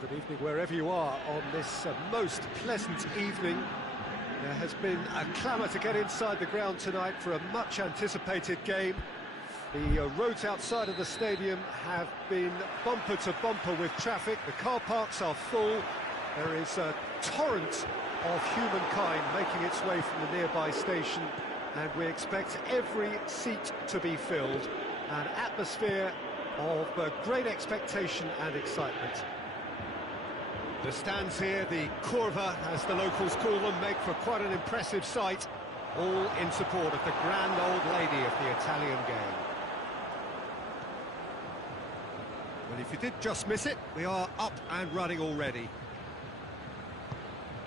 Good evening wherever you are on this most pleasant evening. There has been a clamour to get inside the ground tonight for a much-anticipated game. The roads outside of the stadium have been bumper to bumper with traffic. The car parks are full. There is a torrent of humankind making its way from the nearby station, and we expect every seat to be filled. An atmosphere of great expectation and excitement. The stands here, the curva, as the locals call them, make for quite an impressive sight, all in support of the grand old lady of the Italian game. Well, if you did just miss it, we are up and running already.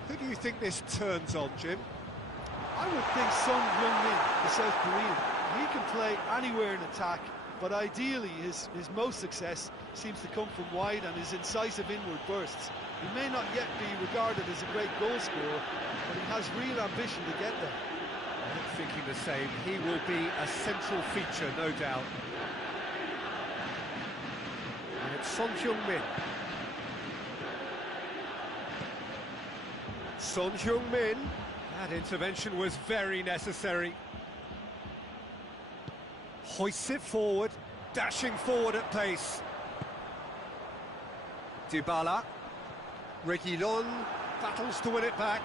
Who do you think this turns on, Jim? I would think Sung Min, the South Korean. He can play anywhere in attack, but ideally his most success seems to come from wide and his incisive inward bursts. He may not yet be regarded as a great goal scorer, but he has real ambition to get there. I'm thinking the same. He will be a central feature, no doubt. And it's Son Heung-min. Son Heung-min. That intervention was very necessary. Hoists it forward, dashing forward at pace. Dybala. Reguilon battles to win it back.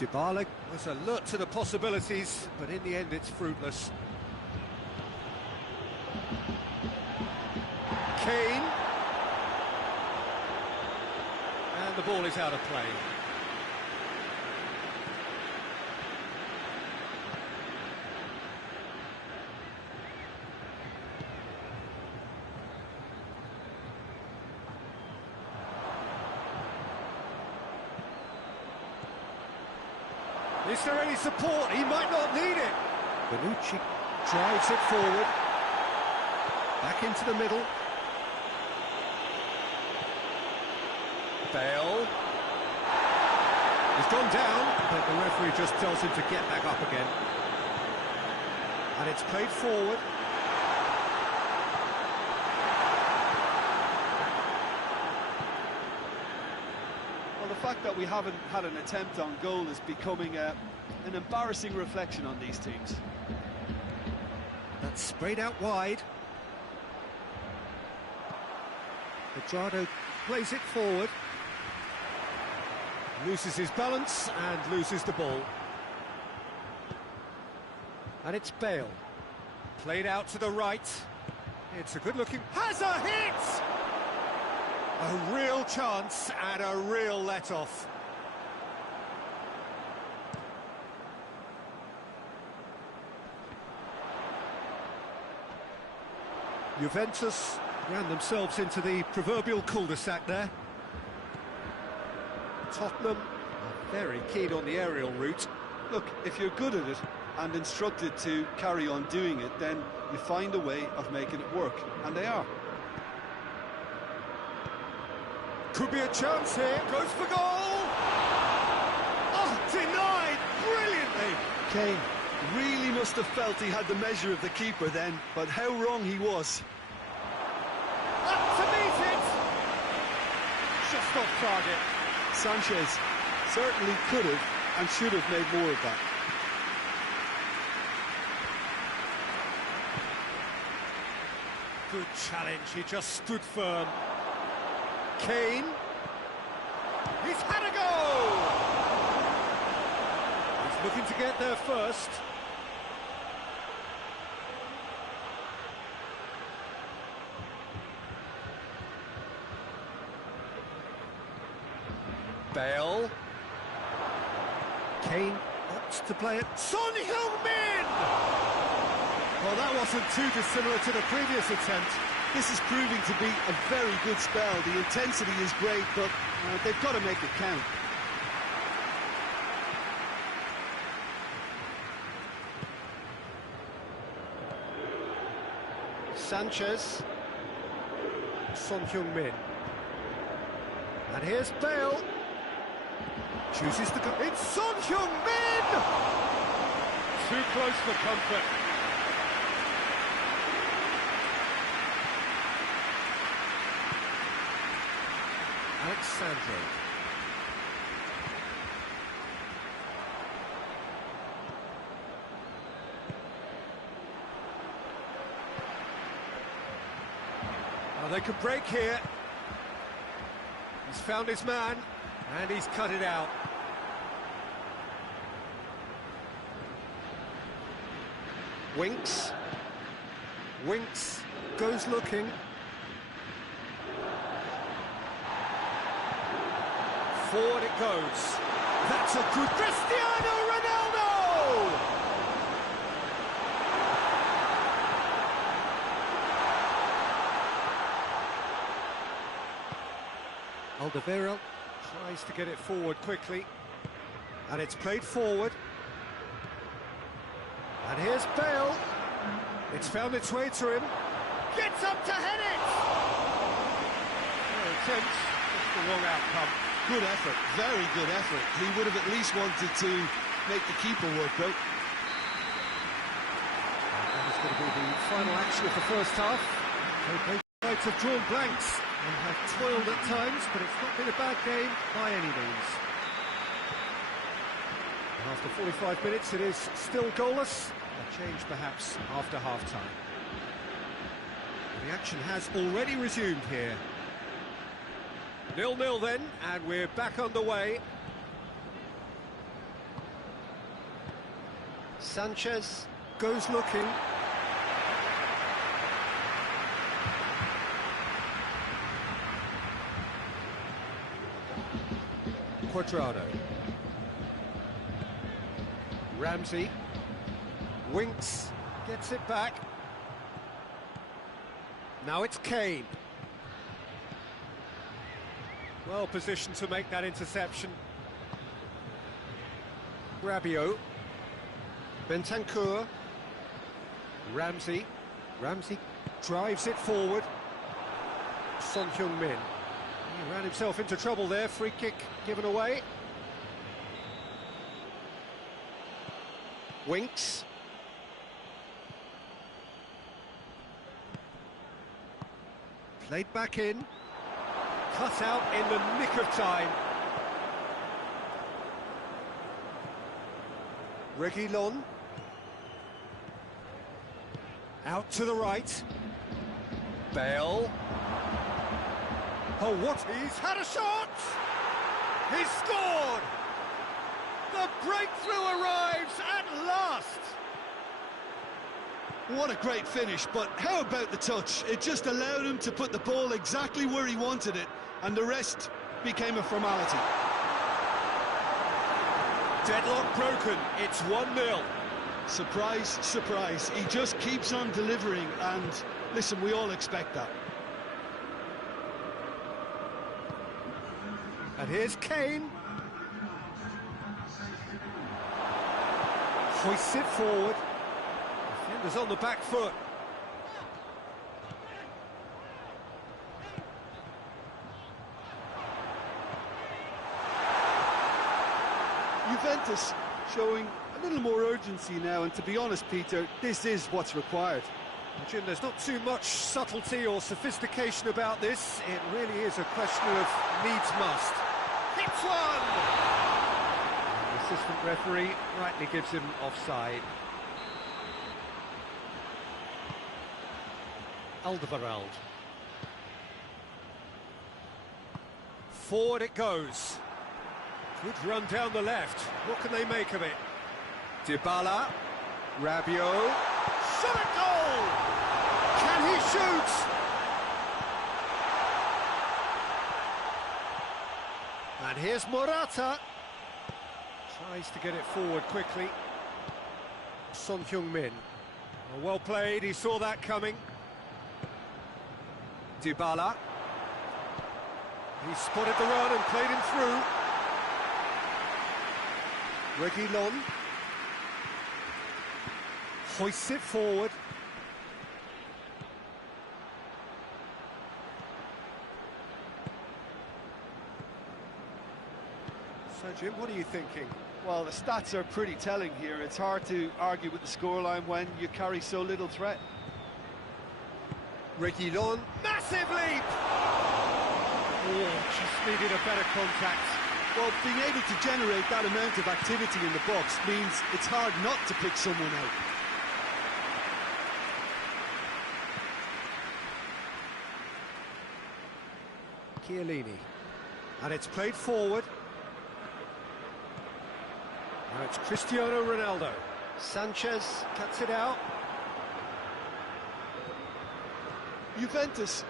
Dybala was alert to the possibilities, but in the end it's fruitless. Kane. And the ball is out of play. Is there any support? He might not need it. Bonucci drives it forward. Back into the middle. Bale. He's gone down, but the referee just tells him to get back up again. And it's played forward. The fact that we haven't had an attempt on goal is becoming an embarrassing reflection on these teams. That's sprayed out wide. Pedrado plays it forward. Loses his balance and loses the ball. And it's Bale. Played out to the right. It's a good-looking... Has a hit! A real chance and a real let-off. Juventus ran themselves into the proverbial cul-de-sac there. Tottenham are very keen on the aerial route. Look, if you're good at it and instructed to carry on doing it, then you find a way of making it work, and they are. Could be a chance here, goes for goal! Oh, denied brilliantly! Kane really must have felt he had the measure of the keeper then, but how wrong he was. Up to meet it! Just off target. Sanchez certainly could have and should have made more of that. Good challenge, he just stood firm. Kane. He's had a go! He's looking to get there first. Bale. Kane opts to play it. Son Heung-min! Well, that wasn't too dissimilar to the previous attempt. This is proving to be a very good spell. The intensity is great, but they've got to make it count. Sanchez. Son Heung-min. And here's Bale. Chooses the... It's Son Heung-min! Too close for comfort. Alexandro. Well, they could break here. He's found his man, and he's cut it out. Winks. Winks goes looking. Forward it goes. That's a good Cristiano Ronaldo! Alderweireld tries to get it forward quickly. And it's played forward. And here's Bale. It's found its way to him. Gets up to head it! Attempts, just the wrong outcome. Good effort, very good effort. He would have at least wanted to make the keeper work out. That is going to be the final action of the first half. Both sides have drawn blanks and have toiled at times, but it's not been a bad game by any means. After 45 minutes, it is still goalless. A change perhaps after half-time. The action has already resumed here. 0-0 then, and we're back underway. Sanchez goes looking. Cuadrado. Ramsey. Winks. Gets it back. Now it's Kane. Well positioned to make that interception. Rabiot. Bentancur. Ramsey. Ramsey drives it forward. Son Heung-min. He ran himself into trouble there. Free kick given away. Winks. Played back in. Cut out in the nick of time. Reguilon. Out to the right. Bale. Oh, what? He's had a shot! He's scored! The breakthrough arrives at last! What a great finish, but how about the touch? It just allowed him to put the ball exactly where he wanted it, and the rest became a formality. Deadlock broken, it's 1-0. Surprise, surprise, he just keeps on delivering, and listen, we all expect that. And here's Kane. Hoists it forward. Defender's on the back foot. Juventus showing a little more urgency now, and to be honest, Peter, this is what's required. Jim, there's not too much subtlety or sophistication about this. It really is a question of needs must. Hits one! And the assistant referee rightly gives him offside. Alderweireld. Forward it goes. Good run down the left. What can they make of it? Dybala. Rabiot. Shot at goal! Can he shoot? And here's Morata. Tries to get it forward quickly. Son Heung-min. Well played, he saw that coming. Dybala. He spotted the run and played him through. Reguilon. Hoists it forward. So, Jim, what are you thinking? Well, the stats are pretty telling here. It's hard to argue with the scoreline when you carry so little threat. Reguilon, massive leap! Oh, just needed a better contact. Well, being able to generate that amount of activity in the box means it's hard not to pick someone out. Chiellini. And it's played forward. Now it's Cristiano Ronaldo. Sanchez cuts it out. Juventus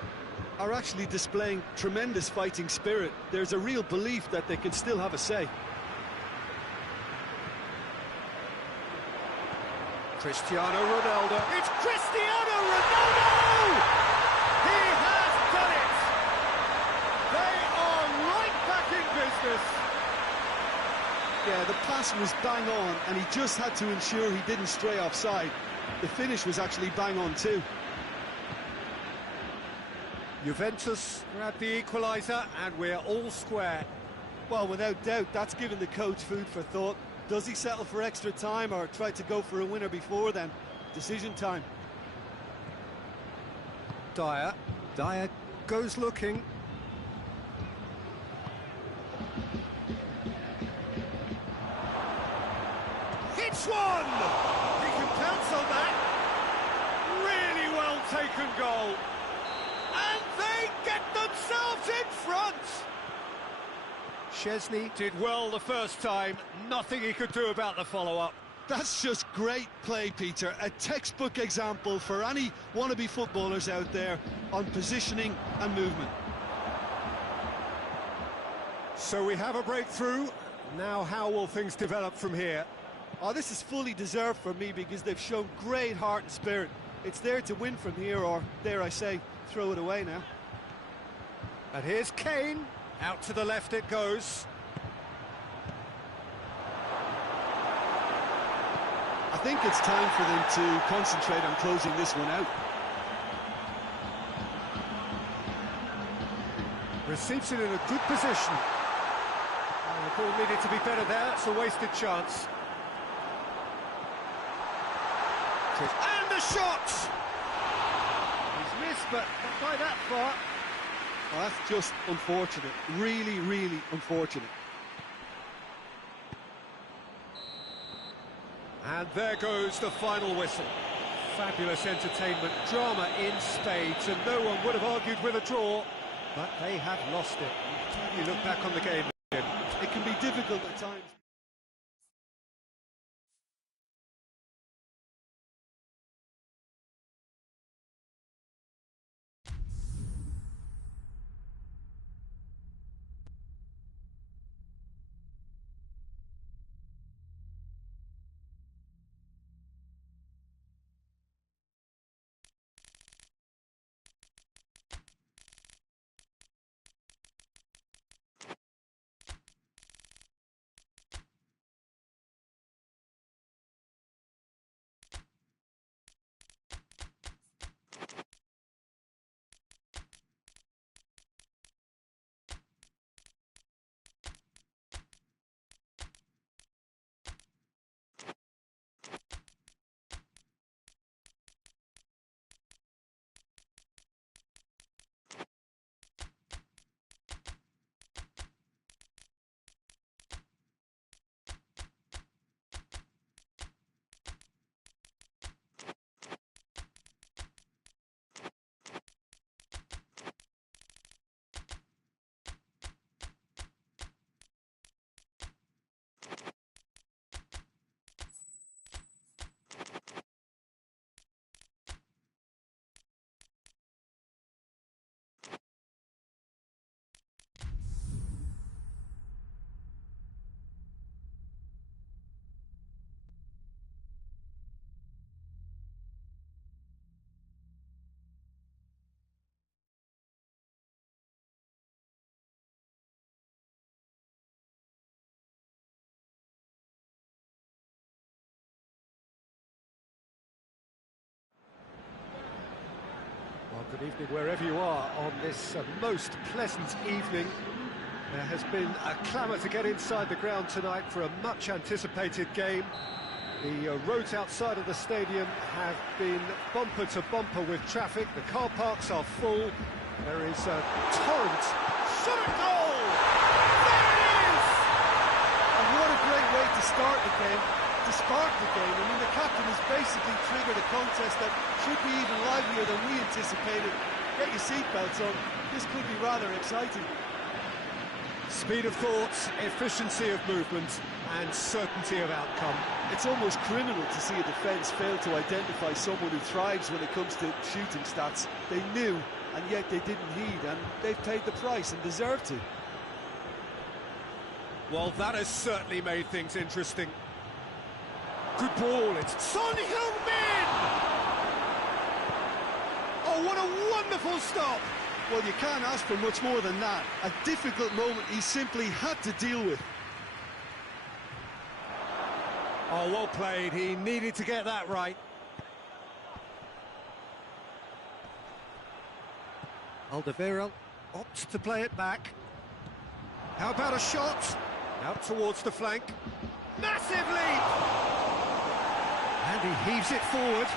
are actually displaying tremendous fighting spirit. There's a real belief that they can still have a say. Cristiano Ronaldo. It's Cristiano Ronaldo! He has done it! They are right back in business. Yeah, the pass was bang on, and he just had to ensure he didn't stray offside. The finish was actually bang on too. Juventus grab the equaliser, and we're all square. Well, without doubt, that's given the coach food for thought. Does he settle for extra time or try to go for a winner before then? Decision time. Dyer goes looking. Hits one! He can pounce on that. Really well taken goal. And they get themselves in front! Szczesny did well the first time, nothing he could do about the follow-up. That's just great play, Peter. A textbook example for any wannabe footballers out there on positioning and movement. So we have a breakthrough. Now how will things develop from here? Oh, this is fully deserved for me because they've shown great heart and spirit. It's there to win from here, or, dare I say, throw it away now. And here's Kane. Out to the left it goes. I think it's time for them to concentrate on closing this one out. Receives it in a good position. Oh, the ball needed to be better there. It's a wasted chance. And the shot! He's missed, but not by that far. Well, that's just unfortunate. Really, really unfortunate. And there goes the final whistle. Fabulous entertainment, drama in spades, and no one would have argued with a draw, but they have lost it. You look back on the game again. It can be difficult at times. Well, good evening wherever you are on this most pleasant evening. There has been a clamour to get inside the ground tonight for a much-anticipated game. The roads outside of the stadium have been bumper to bumper with traffic. The car parks are full. There is a torrent shot at goal! There it is! And what a great way to start the game, to spark the game. I mean, the captain has basically triggered a contest that should be even livelier than we anticipated. Get your seatbelts on, this could be rather exciting. Speed of thoughts, efficiency of movement, and certainty of outcome. It's almost criminal to see a defence fail to identify someone who thrives when it comes to shooting stats. They knew, and yet they didn't heed, and they've paid the price and deserve to. Well, that has certainly made things interesting. Good ball, it's Son Heung-min! Oh, what a wonderful stop! Well, you can't ask for much more than that. A difficult moment he simply had to deal with. Oh, well played. He needed to get that right. Alderweireld opts to play it back. How about a shot? Out towards the flank. Massive leap! And he heaves it forward.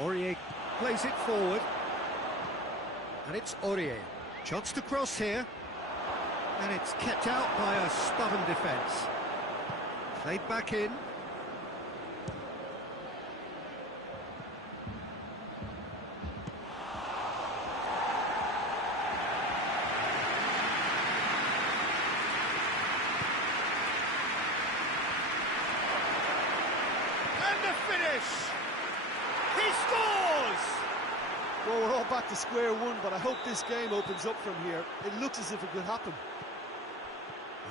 Aurier plays it forward. And it's Aurier. Chance to cross here. And it's kept out by a stubborn defence. Played back in. And the finish! He scores! Well, we're all back to square one, but I hope this game opens up from here. It looks as if it could happen.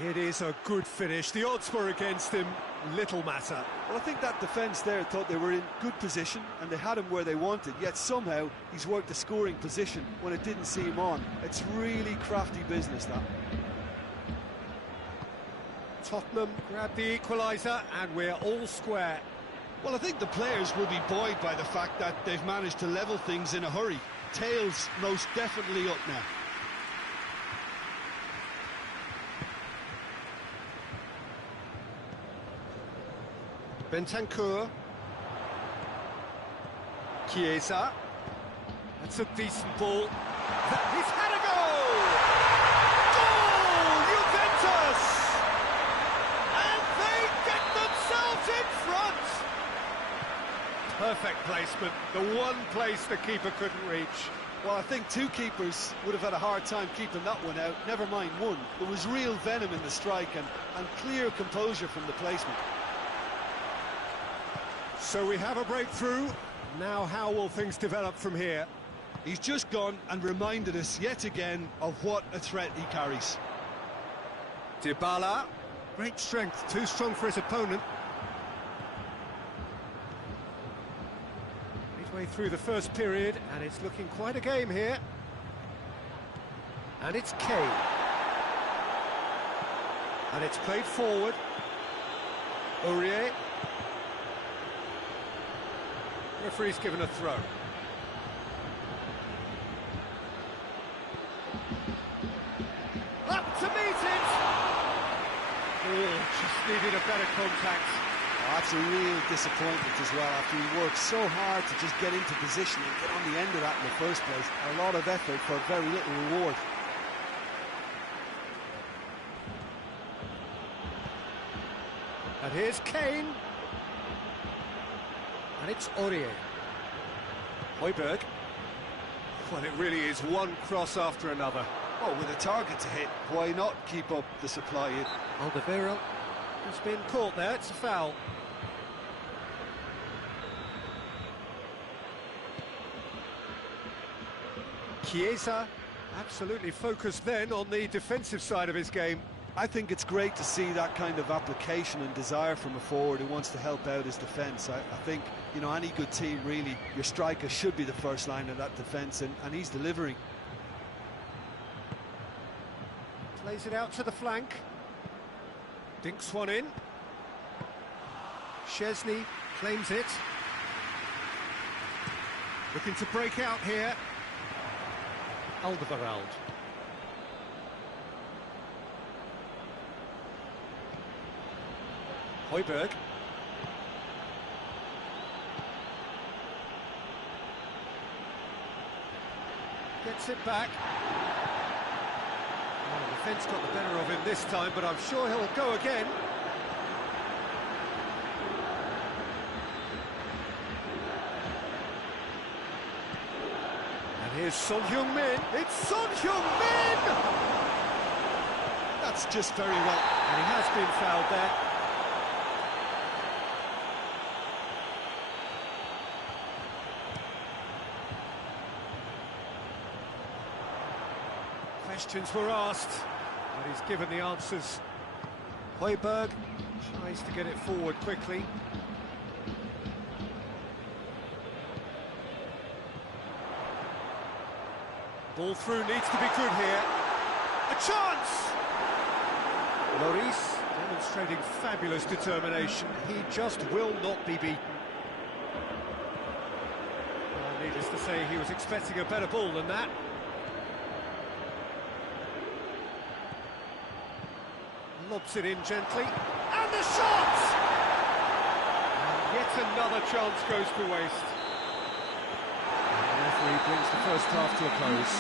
It is a good finish. The odds were against him. Little matter. Well, I think that defence there thought they were in good position and they had him where they wanted, yet somehow he's worked a scoring position when it didn't seem on. It's really crafty business, that. Tottenham grabbed the equaliser and we're all square. Well, I think the players will be buoyed by the fact that they've managed to level things in a hurry. Tails most definitely up now. Bentancur. Chiesa. That's a decent ball. He's had a goal! Goal! Juventus! And they get themselves in front! Perfect placement. The one place the keeper couldn't reach. Well, I think two keepers would have had a hard time keeping that one out, never mind one. There was real venom in the strike and clear composure from the placement. So we have a breakthrough. Now how will things develop from here? He's just gone and reminded us yet again of what a threat he carries. Dybala. Great strength, too strong for his opponent. Midway through the first period, and it's looking quite a game here. And it's Kane. And it's played forward. Aurier. Referee's given a throw. Up to meet it! Oh, just needed a better contact. Oh, that's a real disappointment as well, after he worked so hard to just get into position and get on the end of that in the first place. A lot of effort for very little reward. And here's Kane. And it's Aurier. Højbjerg. Well, it really is one cross after another. Oh, with a target to hit, why not keep up the supply? Alderweireld has been caught there, it's a foul. Chiesa absolutely focused then on the defensive side of his game. I think it's great to see that kind of application and desire from a forward who wants to help out his defence. I think, you know, any good team, really, your striker should be the first line of that defence, and he's delivering. Plays it out to the flank. Dinks one in. Szczesny claims it. Looking to break out here. Alderweireld. Højbjerg. Gets it back. Well, the defence got the better of him this time, but I'm sure he'll go again. And here's Son Heung-min. It's Son Heung-min! That's just very well. And he has been fouled there. Questions were asked, but he's given the answers. Højbjerg tries to get it forward quickly. Ball through needs to be good here. A chance! Lloris demonstrating fabulous determination. He just will not be beaten. Well, needless to say, he was expecting a better ball than that. Lobs it in gently, and the shot! And yet another chance goes to waste. And the referee brings the first half to a close.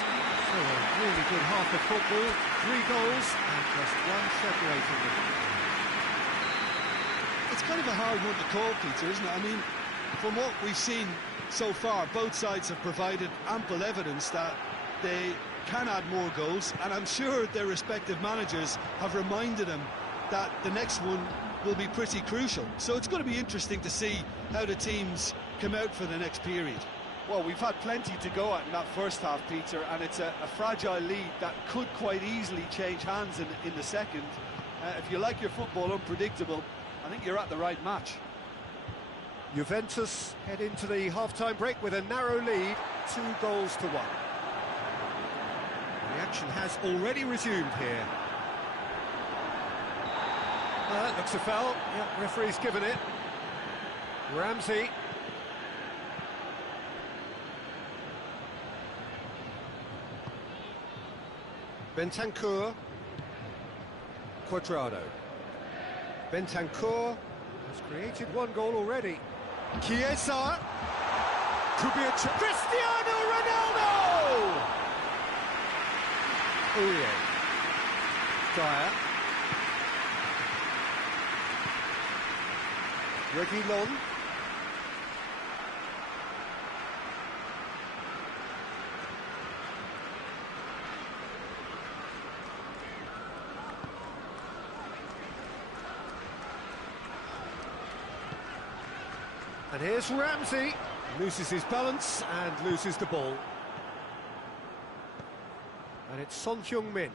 So a really good half of football, 3 goals, and just one separating them. It's kind of a hard one to call, Peter, isn't it? I mean, from what we've seen so far, both sides have provided ample evidence that they can add more goals, and I'm sure their respective managers have reminded them that the next one will be pretty crucial. So it's going to be interesting to see how the teams come out for the next period. Well, we've had plenty to go at in that first half, Peter, and it's a fragile lead that could quite easily change hands in the second. If you like your football unpredictable, I think you're at the right match. Juventus head into the half-time break with a narrow lead, 2 goals to 1. The action has already resumed here. That looks a foul. Yep, referee's given it. Ramsey. Bentancur. Cuadrado. Bentancur has created 1 goal already. Chiesa. Could be a chance. Cristiano Ronaldo! Aurier. Dyer. Reguilon. And here's Ramsey. Loses his balance and loses the ball. And it's Son Heung-min.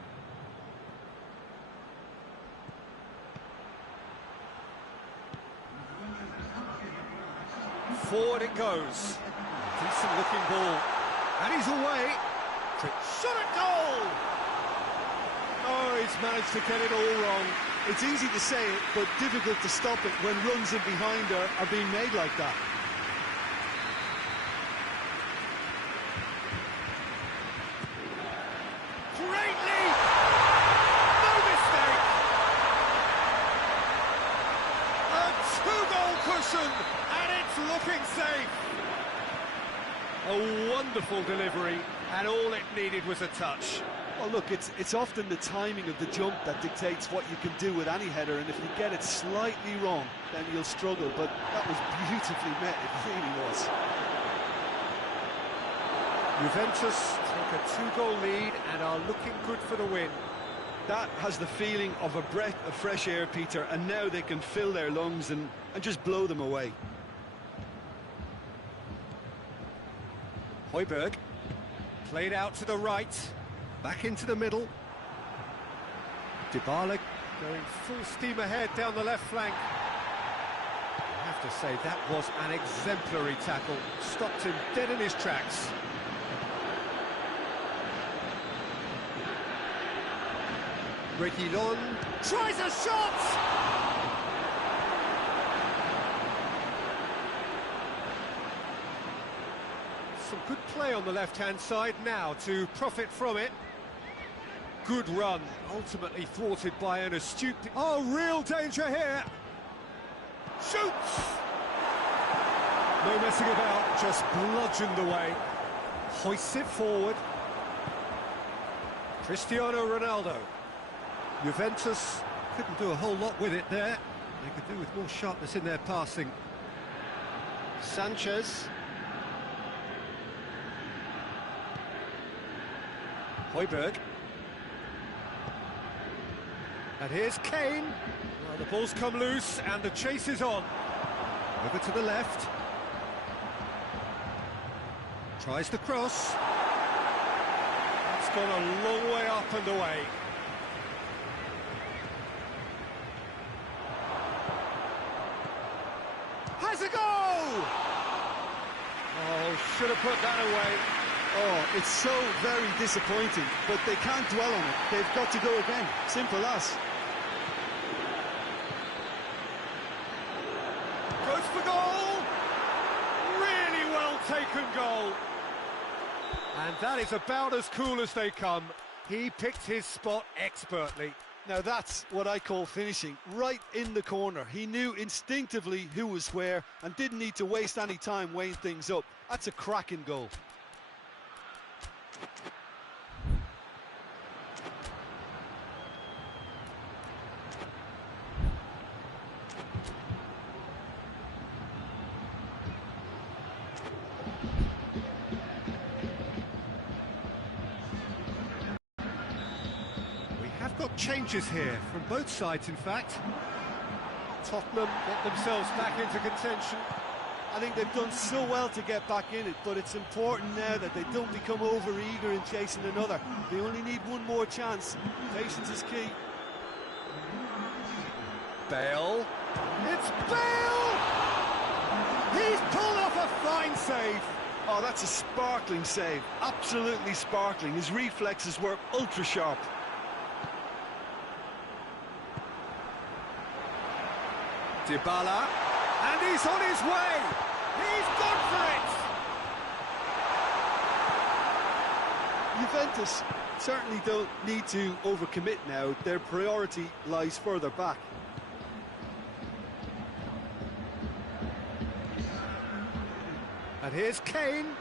Forward it goes. Decent looking ball. And he's away. Shot at goal! Oh, he's managed to get it all wrong. It's easy to say it, but difficult to stop it when runs in behind are being made like that. Great lead! No mistake! A 2-goal cushion, and it's looking safe. A wonderful delivery, and all it needed was a touch. Well, look, it's often the timing of the jump that dictates what you can do with any header, and if you get it slightly wrong, then you'll struggle, but that was beautifully met, it really was. Juventus take a 2-goal lead and are looking good for the win. That has the feeling of a breath of fresh air, Peter, and now they can fill their lungs and just blow them away. Højbjerg, played out to the right, back into the middle. Dybala going full steam ahead down the left flank. I have to say, that was an exemplary tackle. Stopped him dead in his tracks. Reguilon tries a shot! Some good play on the left-hand side now to profit from it. Good run, ultimately thwarted by an astute... Oh, real danger here! Shoots! No messing about, just bludgeoned away. Hoists it forward. Cristiano Ronaldo. Juventus couldn't do a whole lot with it there. They could do with more sharpness in their passing. Sanchez. Højbjerg. And here's Kane. Well, the ball's come loose and the chase is on. Over to the left. Tries the cross. It's gone a long way up and away. Has a goal! Oh, should have put that away. Oh, it's so very disappointing, but they can't dwell on it. They've got to go again. Simple as. Goes for goal! Really well taken goal. And that is about as cool as they come. He picked his spot expertly. Now that's what I call finishing, right in the corner. He knew instinctively who was where and didn't need to waste any time weighing things up. That's a cracking goal. Got changes here from both sides, in fact. Tottenham get themselves back into contention. I think they've done so well to get back in it, but it's important now that they don't become over-eager in chasing another. They only need one more chance. Patience is key. Bale. It's Bale! He's pulled off a fine save. Oh, that's a sparkling save. Absolutely sparkling. His reflexes were ultra-sharp. Dybala, and he's on his way! He's gone for it! Juventus certainly don't need to overcommit now. Their priority lies further back. And here's Kane.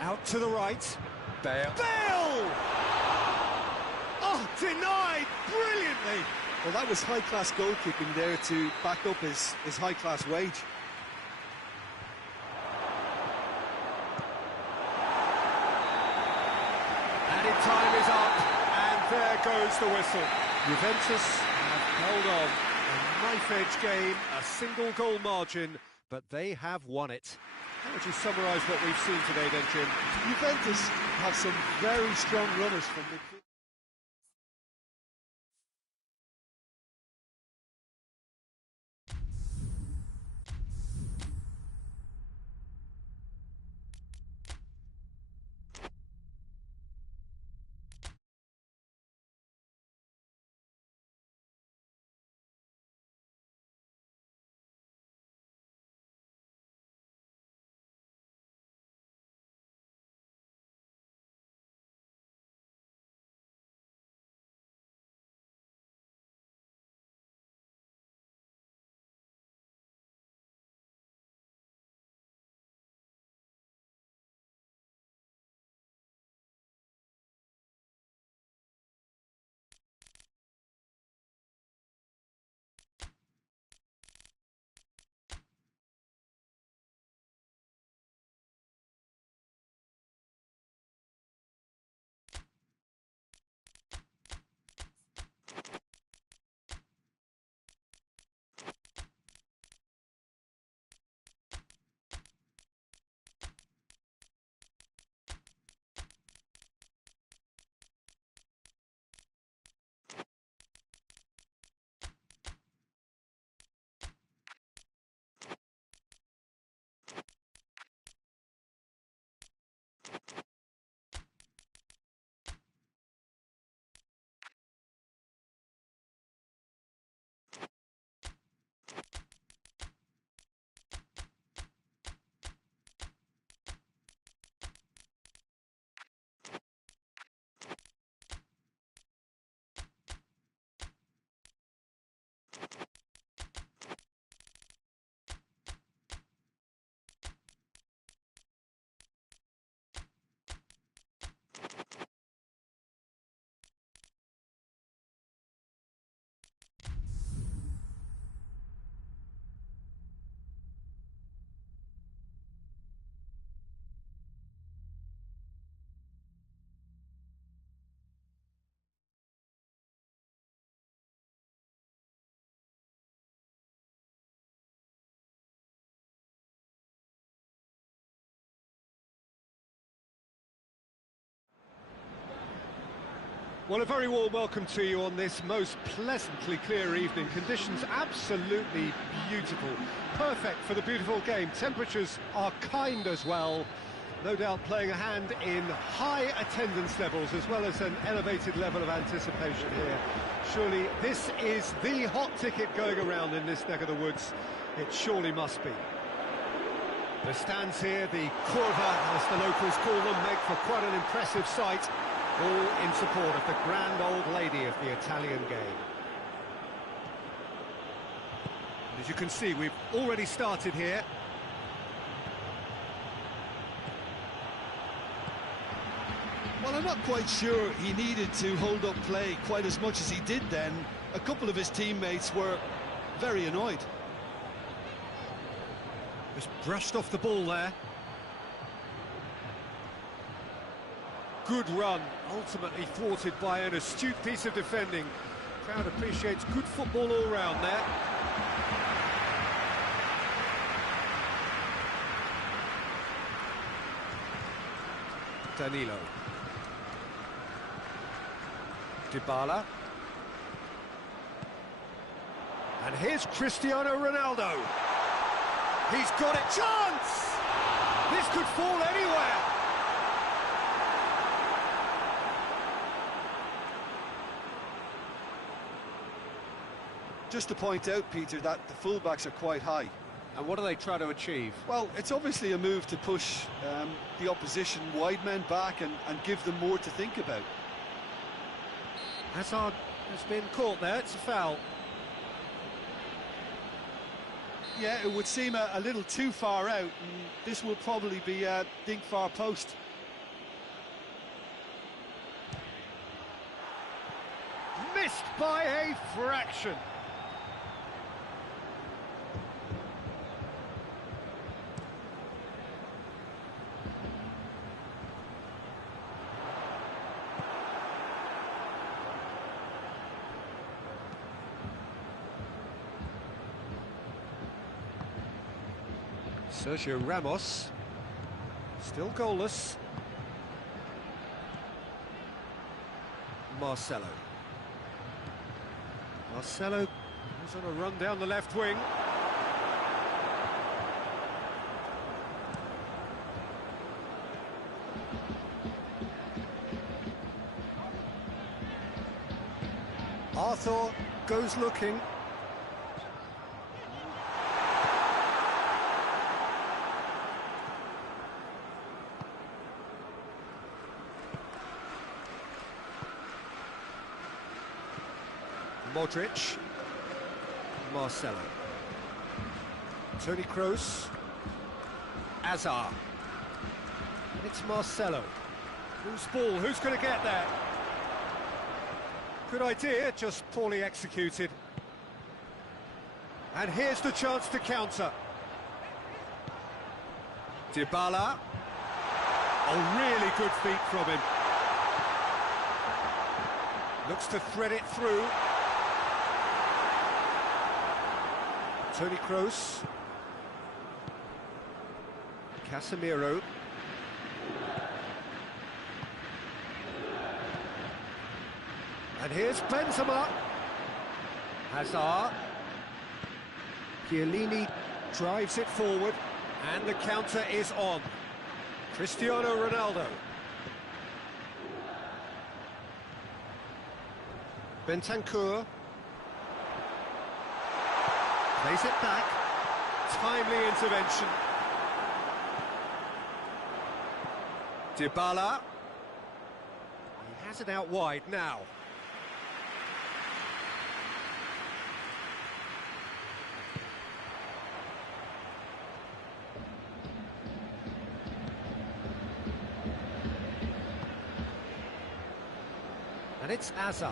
Out to the right. Bale. Bale! Oh, denied brilliantly. Well, that was high-class goal-kicking there to back up his high-class wage. Added time is up, and there goes the whistle. Juventus have held on. A knife-edge game, a single-goal margin, but they have won it. How would you summarise what we've seen today then, Jim? Juventus have some very strong runners from midfield. Well, a very warm welcome to you on this most pleasantly clear evening. Conditions absolutely beautiful. Perfect for the beautiful game. Temperatures are kind as well. No doubt playing a hand in high attendance levels as well as an elevated level of anticipation here. Surely this is the hot ticket going around in this neck of the woods. It surely must be. The stands here, the curva, as the locals call them, make for quite an impressive sight. All in support of the grand old lady of the Italian game. And as you can see, we've already started here. Well, I'm not quite sure he needed to hold up play quite as much as he did then. A couple of his teammates were very annoyed. Just brushed off the ball there. Good run, ultimately thwarted by an astute piece of defending. Crowd appreciates good football all round there. Danilo. Dybala. And here's Cristiano Ronaldo. He's got a chance! This could fall anywhere. Just to point out, Peter, that the fullbacks are quite high. And what do they try to achieve? Well, it's obviously a move to push the opposition wide men back and give them more to think about. Hazard has been caught there, it's a foul. Yeah, it would seem a little too far out, and this will probably be a dink far post. Missed by a fraction. Sergio Ramos, still goalless. Marcelo goes on a run down the left wing. Arthur goes looking. Modric, Marcelo, Toni Kroos, Hazard, and it's Marcelo. Who's ball? Who's going to get there? Good idea, just poorly executed. And here's the chance to counter. Dybala. Oh, really good feet from him. Looks to thread it through. Toni Kroos, Casemiro, and here's Benzema, Hazard, Chiellini drives it forward, and the counter is on. Cristiano Ronaldo. Bentancur. Plays it back. Timely intervention. Dybala. He has it out wide now. And it's Hazard.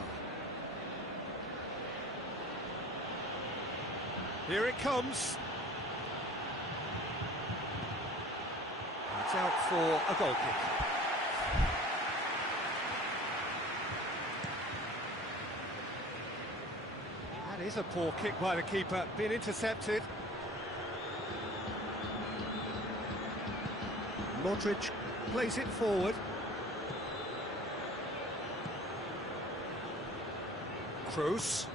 Here it comes. It's out for a goal kick. That is a poor kick by the keeper, being intercepted. Modric plays it forward. Kroos.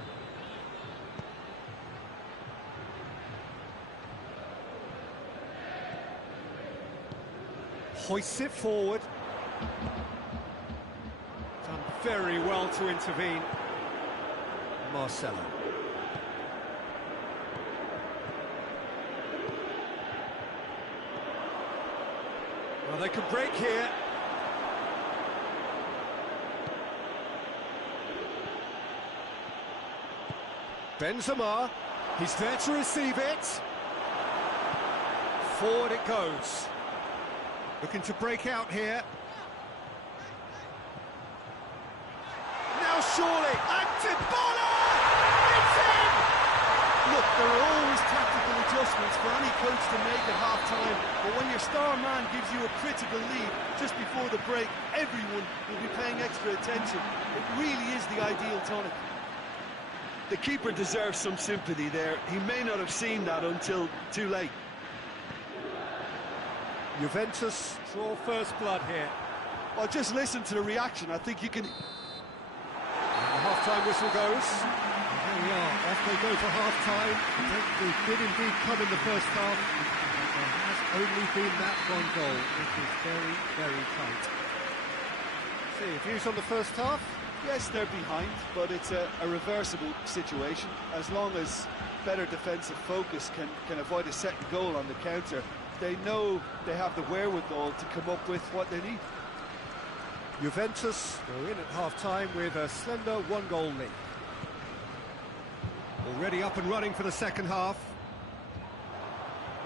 Hoists it forward. Done very well to intervene. Marcelo. Well, they could break here. Benzema, he's there to receive it. Forward it goes. Looking to break out here. Now surely, and Dybala! It's in! Look, there are always tactical adjustments for any coach to make at half-time, but when your star man gives you a critical lead just before the break, everyone will be paying extra attention. It really is the ideal tonic. The keeper deserves some sympathy there. He may not have seen that until too late. Juventus draw first blood here. Well, just listen to the reaction. I think you can... And the half-time whistle goes. And here we are, off they go for half-time. They did indeed come in the first half. But there has only been that one goal. It is very, very tight. See, views on the first half? Yes, they're behind, but it's a reversible situation. As long as better defensive focus can avoid a second goal on the counter, they know they have the wherewithal to come up with what they need. Juventus go in at half-time with a slender one-goal lead. Already up and running for the second half.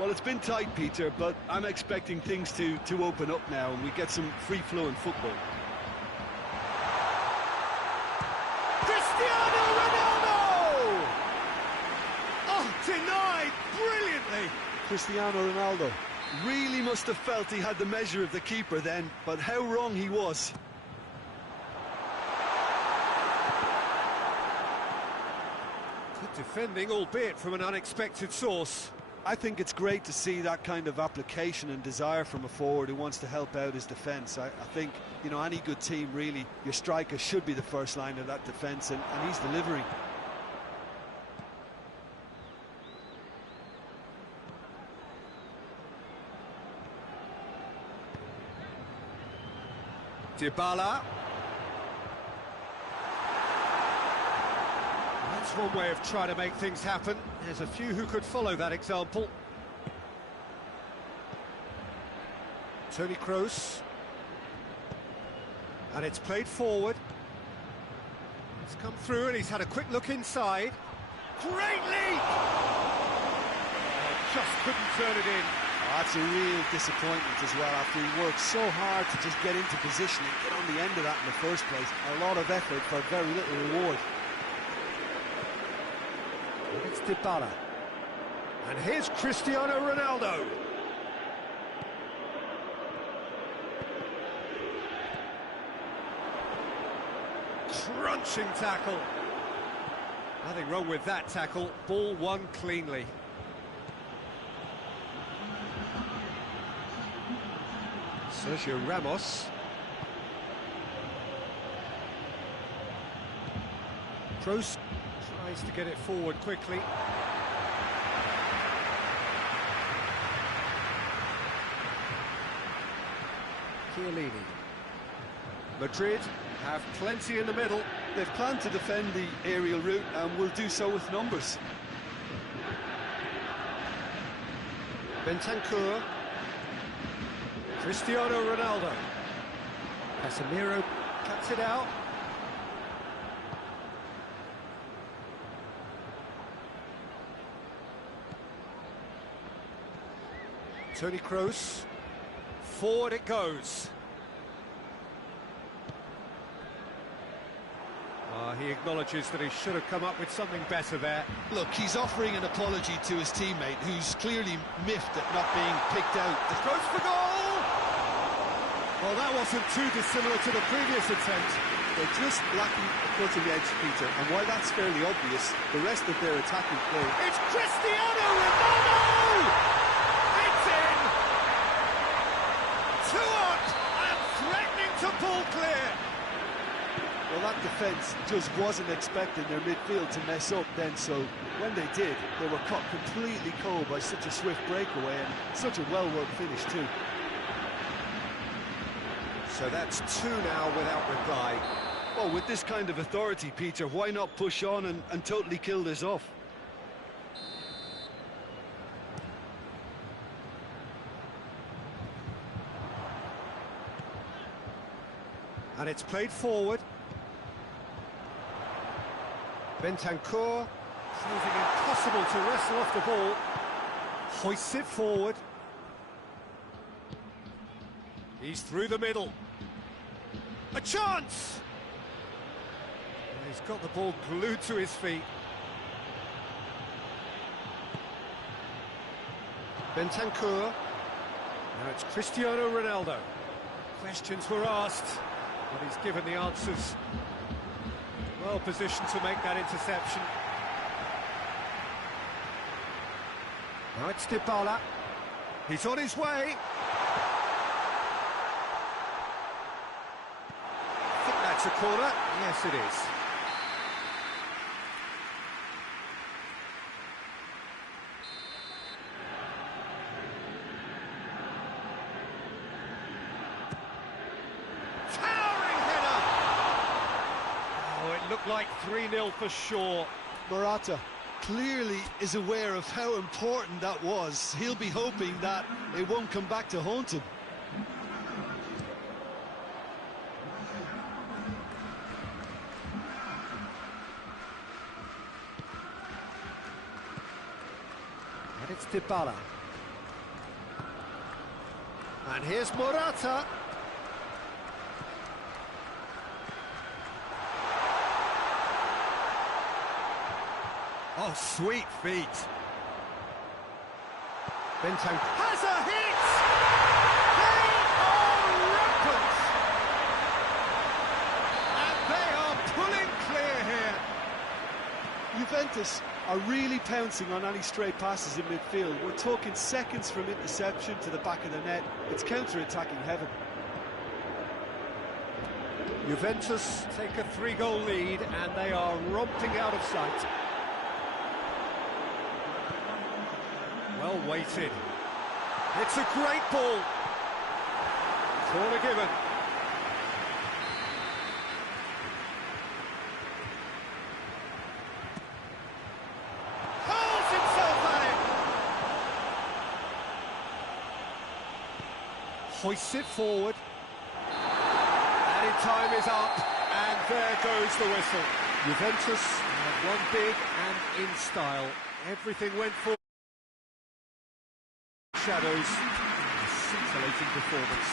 Well, it's been tight, Peter, but I'm expecting things to open up now and we get some free-flowing football. Cristiano Ronaldo! Oh, denied brilliantly! Cristiano Ronaldo really must have felt he had the measure of the keeper then, but how wrong he was. Good defending, albeit from an unexpected source. I think it's great to see that kind of application and desire from a forward who wants to help out his defence. I think, you know, any good team, really, your striker should be the first line of that defence, and he's delivering. Dybala. That's one way of trying to make things happen. There's a few who could follow that example. Toni Kroos. And it's played forward. He's come through and he's had a quick look inside. Great leap! Just couldn't turn it in. That's a real disappointment as well, after he worked so hard to just get into position and get on the end of that in the first place. A lot of effort for very little reward. It's Dybala. And here's Cristiano Ronaldo. Crunching tackle. Nothing wrong with that tackle. Ball won cleanly. Sergio Ramos. Kroos tries to get it forward quickly. Chiellini. Madrid have plenty in the middle. They've planned to defend the aerial route and will do so with numbers. Bentancur. Cristiano Ronaldo. Casemiro cuts it out. Toni Kroos. Forward it goes. He acknowledges that he should have come up with something better there. Look, he's offering an apology to his teammate, who's clearly miffed at not being picked out. The Kroos for goal! Well, that wasn't too dissimilar to the previous attempt. They're just lacking a cutting edge, Peter, and while that's fairly obvious, the rest of their attacking play... It's Cristiano Ronaldo! It's in! 2 up and threatening to pull clear. Well, that defence just wasn't expecting their midfield to mess up then, so when they did, they were caught completely cold by such a swift breakaway and such a well-worked finish too. So that's two now without reply. Well, with this kind of authority, Peter, why not push on and totally kill this off? And it's played forward. Bentancur, proving impossible to wrestle off the ball. Hoists it forward. He's through the middle. A chance! And he's got the ball glued to his feet. Bentancur. Now it's Cristiano Ronaldo. Questions were asked, but he's given the answers. Well positioned to make that interception. Now it's Dybala. He's on his way. I think that's a corner. Yes, it is. Towering header. Oh, it looked like 3-0 for sure. Morata clearly is aware of how important that was. He'll be hoping that it won't come back to haunt him. And it's Dybala. And here's Morata. Oh, sweet feet. Bentancur has a hit! They are rampant! And they are pulling clear here. Juventus are really pouncing on any stray passes in midfield. We're talking seconds from interception to the back of the net. It's counter-attacking heaven. Juventus take a 3-goal lead and they are romping out of sight. Well weighted. It's a great ball. Corner given. Hurls himself at it. Hoists it forward. Added time is up, and there goes the whistle. Juventus have won big and in style. Everything went forward. Shadows, a scintillating performance.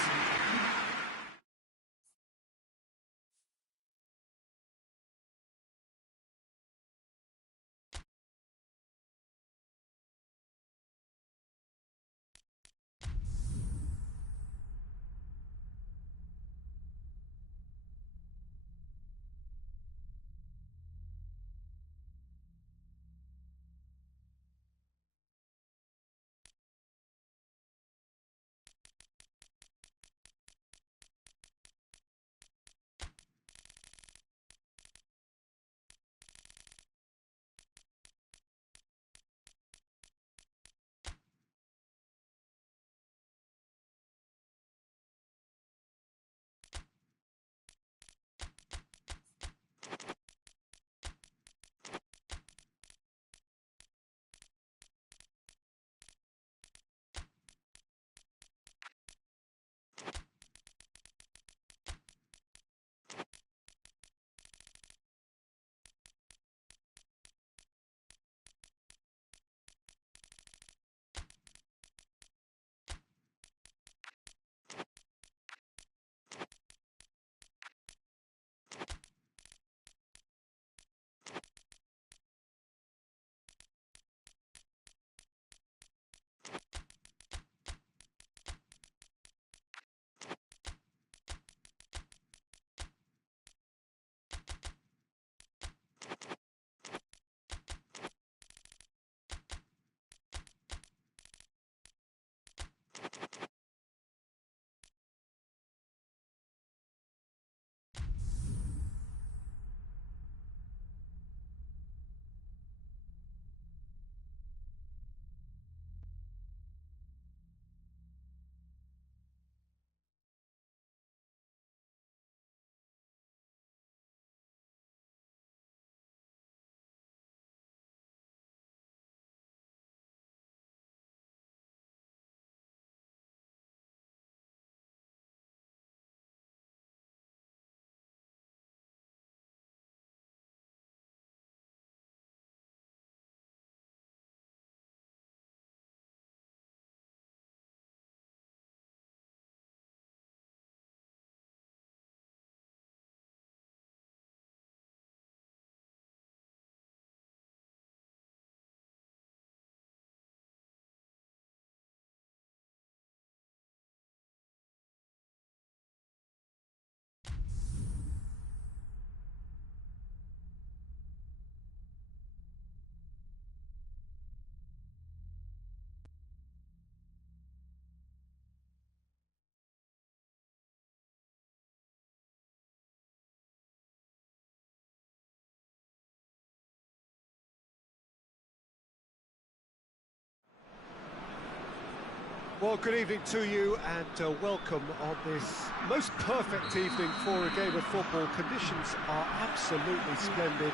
Well, good evening to you and welcome on this most perfect evening for a game of football. Conditions are absolutely splendid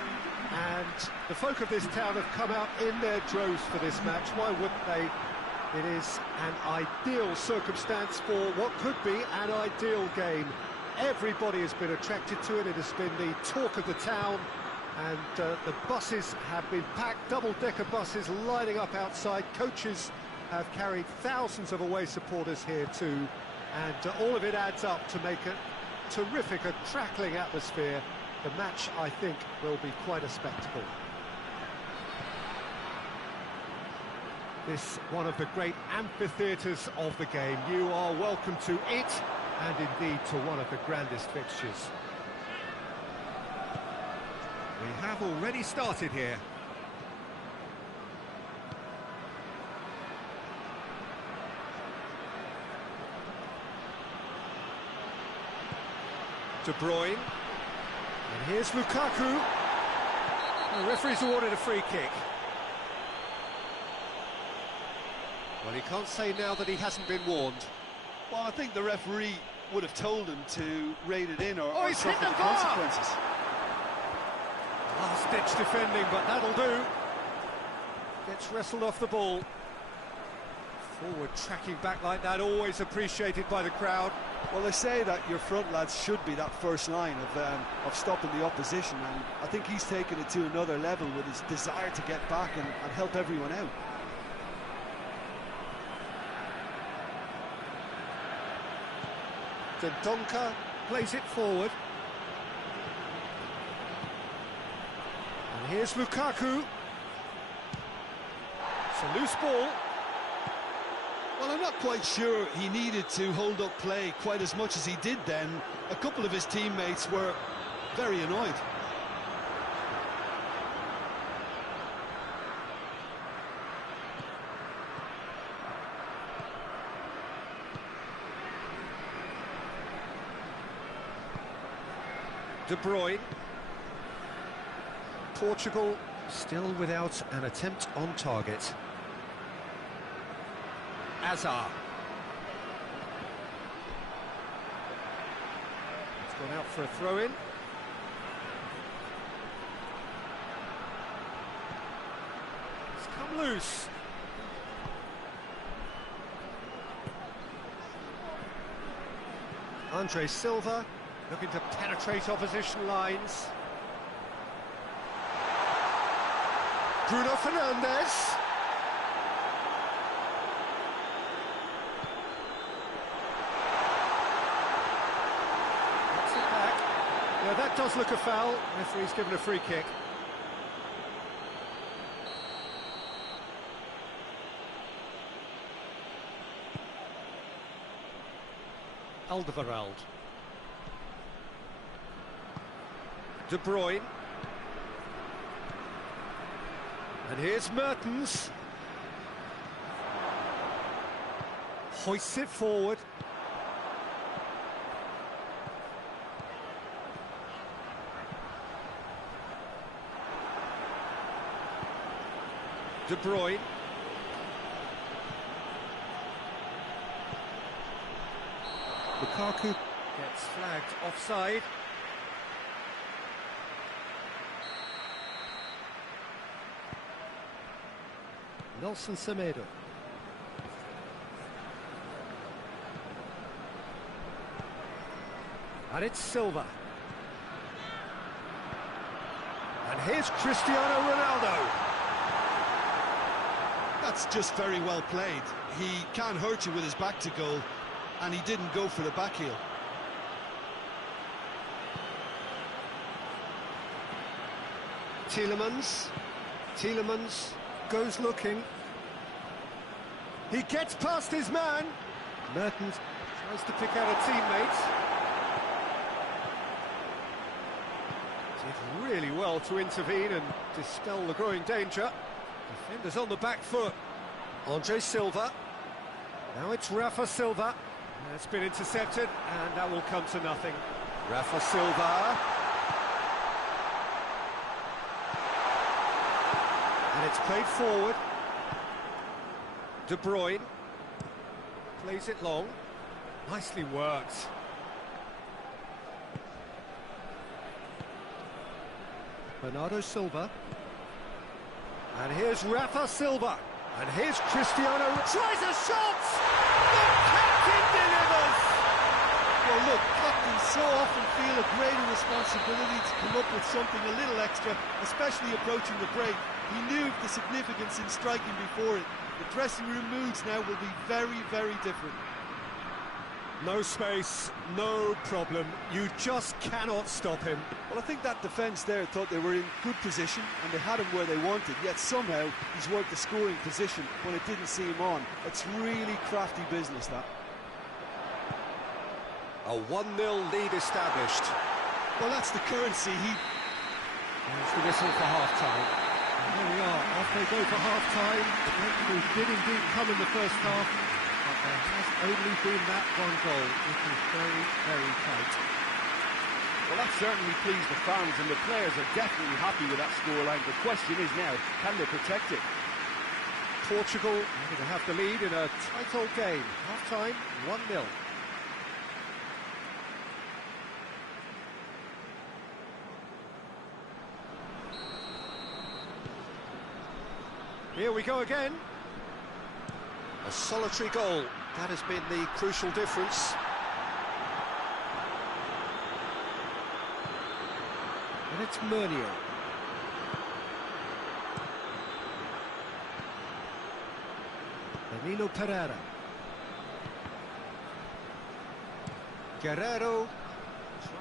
and the folk of this town have come out in their droves for this match. Why wouldn't they? It is an ideal circumstance for what could be an ideal game. Everybody has been attracted to it. It has been the talk of the town and the buses have been packed, double-decker buses lining up outside. Coaches have carried thousands of away supporters here too, and all of it adds up to make a terrific, a crackling atmosphere. The match, I think, will be quite a spectacle. This one of the great amphitheatres of the game. You are welcome to it, and indeed to one of the grandest fixtures. We have already started here. De Bruyne, and here's Lukaku. The referee's awarded a free kick. Well, he can't say now that he hasn't been warned. Well, I think the referee would have told him to rate it in or He's hit suffer the the bar! consequences. Last-ditch defending, but that'll do. Gets wrestled off the ball. Forward tracking back like that, always appreciated by the crowd. Well, they say that your front lads should be that first line of stopping the opposition, and I think he's taken it to another level with his desire to get back and help everyone out. Dendonka plays it forward. And here's Lukaku. It's a loose ball. Well, I'm not quite sure he needed to hold up play quite as much as he did then. A couple of his teammates were very annoyed. De Bruyne. Portugal still without an attempt on target. Hazard. It's gone out for a throw-in. It's come loose. Andre Silva looking to penetrate opposition lines. Bruno Fernandes. Gets it back. Yeah, that does look a foul. Referee's given a free kick. Alderweireld. De Bruyne. And here's Mertens. Hoists it forward. De Bruyne. Lukaku gets flagged offside. Nelson Semedo. And it's Silva. And here's Cristiano Ronaldo. That's just very well played. He can't hurt you with his back to goal, and he didn't go for the back heel. Tielemans goes looking. He gets past his man. Mertens tries to pick out a teammate. Did really well to intervene and dispel the growing danger. Defenders on the back foot. Andre Silva. Now it's Rafa Silva. It's been intercepted and that will come to nothing. Rafa Silva. And it's played forward. De Bruyne. Plays it long. Nicely worked. Bernardo Silva. And here's Rafa Silva. And here's Cristiano. Tries a shot! The captain delivers! Well, look, captains so often feel a greater responsibility to come up with something a little extra, especially approaching the break. He knew the significance in striking before it. The dressing room moods now will be very, very different. No space, no problem. You just cannot stop him. Well, I think that defence there thought they were in good position and they had him where they wanted, yet somehow he's worked the scoring position when it didn't see him on. It's really crafty business, that. A 1-0 lead established. Well, that's the currency. There's the whistle for half-time. And here we are, off they go for half-time. The breakthrough did indeed come in the first half, but there has only been that one goal. It is very, very tight. Well, that certainly pleased the fans, and the players are definitely happy with that scoreline. The question is now, can they protect it? Portugal are going to have the lead in a tight old game. Half-time, 1-0. Here we go again. A solitary goal. That has been the crucial difference. And it's Murnio. Danilo Pereira. Guerrero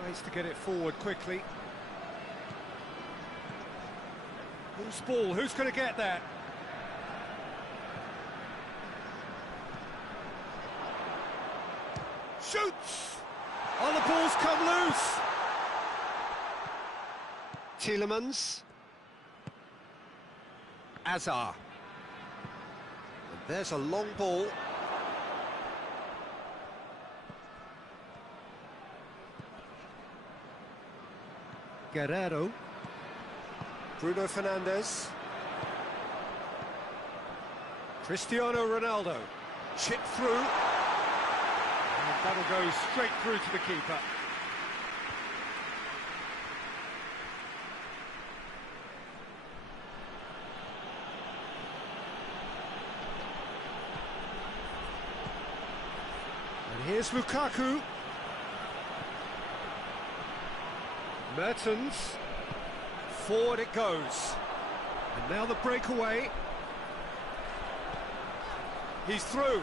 tries to get it forward quickly. Who's ball? Who's going to get that? Shoots! Oh, the ball's come loose! Tielemans. Azar. And there's a long ball. Guerrero. Bruno Fernandes. Cristiano Ronaldo. Chip through. And that'll go straight through to the keeper. And here's Lukaku. Mertens. Forward it goes. And now the breakaway. He's through.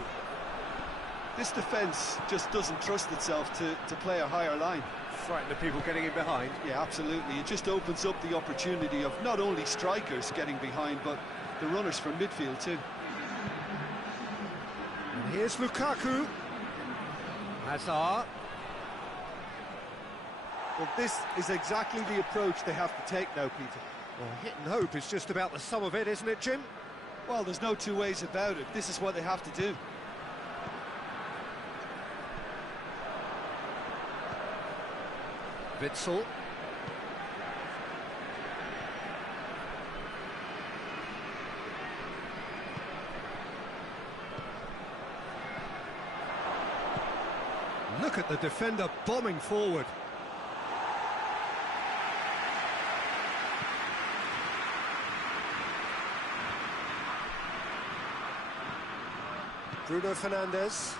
This defence just doesn't trust itself to play a higher line. Frighten the people getting in behind. Yeah, absolutely. It just opens up the opportunity of not only strikers getting behind, but the runners from midfield too. And here's Lukaku. Hazard. Well, this is exactly the approach they have to take now, Peter. Well, hit and hope is just about the sum of it, isn't it, Jim? Well, there's no two ways about it. This is what they have to do. Witsel. Look at the defender bombing forward. Bruno Fernandes.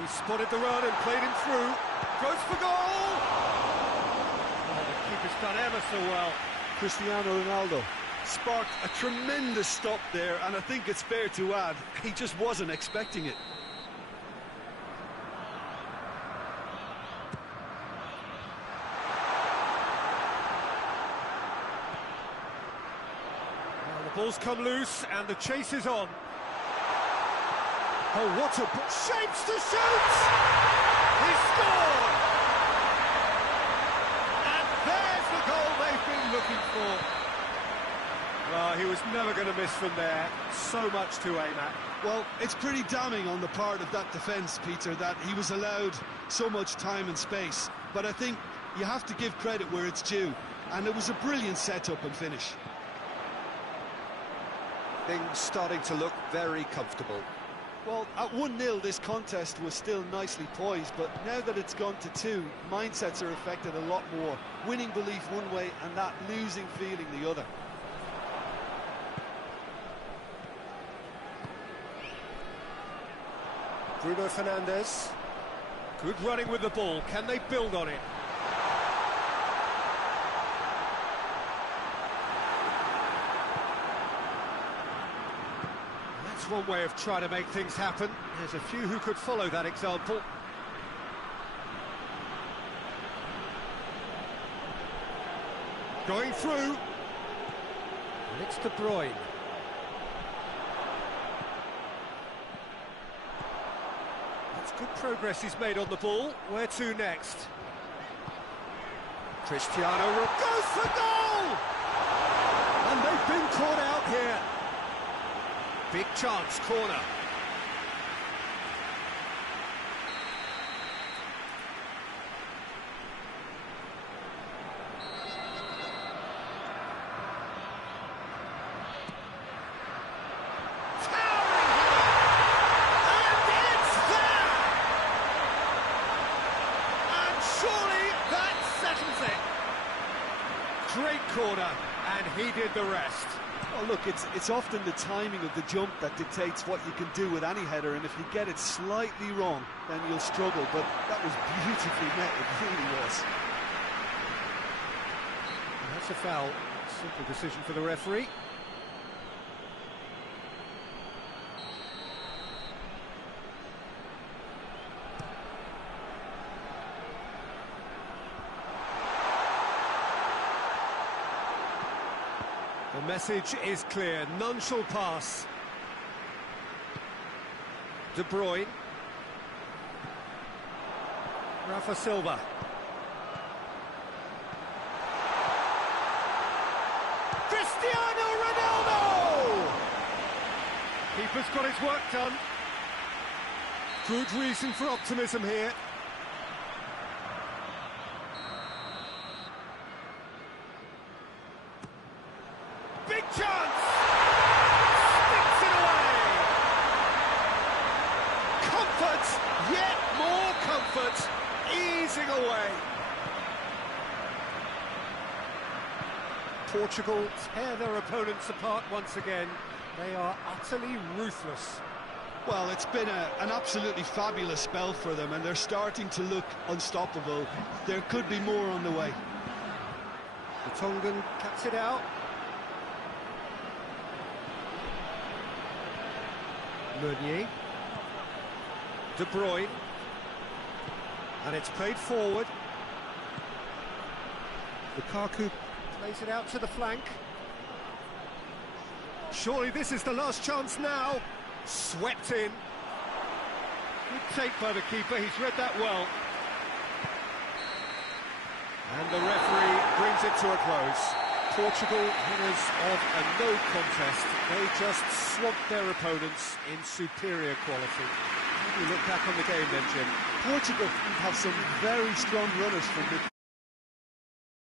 He spotted the run and played him through. Goes for goal! Oh, the keeper's done ever so well. Cristiano Ronaldo sparked a tremendous stop there, and I think it's fair to add, he just wasn't expecting it. Well, the ball's come loose and the chase is on. Oh, what a shapes to shoot! He scored! And there's the goal they've been looking for. Well, he was never going to miss from there. So much to aim at. Well, it's pretty damning on the part of that defence, Peter, that he was allowed so much time and space. But I think you have to give credit where it's due. And it was a brilliant setup and finish. Things starting to look very comfortable. Well, at 1-0, this contest was still nicely poised, but now that it's gone to 2, mindsets are affected a lot more. Winning belief one way and that losing feeling the other. Bruno Fernandes. Good running with the ball. Can they build on it? That's one way of trying to make things happen. There's a few who could follow that example. Going through. And it's De Bruyne. That's good progress he's made on the ball. Where to next? Cristiano goes for goal! And they've been caught out here. Big chance, corner. Great corner, and he did the rest. Oh, look, it's often the timing of the jump that dictates what you can do with any header, and if you get it slightly wrong, then you'll struggle, but that was beautifully met, it really was. And that's a foul. Simple decision for the referee. The message is clear, none shall pass. De Bruyne. Rafa Silva. Cristiano Ronaldo! Keeper's got his work done. Good reason for optimism here. Big chance! Sticks it away! Comfort, yet more comfort, easing away. Portugal tear their opponents apart once again. They are utterly ruthless. Well, it's been an absolutely fabulous spell for them, and they're starting to look unstoppable. There could be more on the way. The Tongan cuts it out. Meunier. De Bruyne. And it's played forward. Lukaku plays it out to the flank. Surely this is the last chance now. Swept in. Good take by the keeper, he's read that well. And the referee brings it to a close. Portugal, winners of a no contest. They just swamped their opponents in superior quality. How do you look back on the game then, Jim? Portugal have some very strong runners from the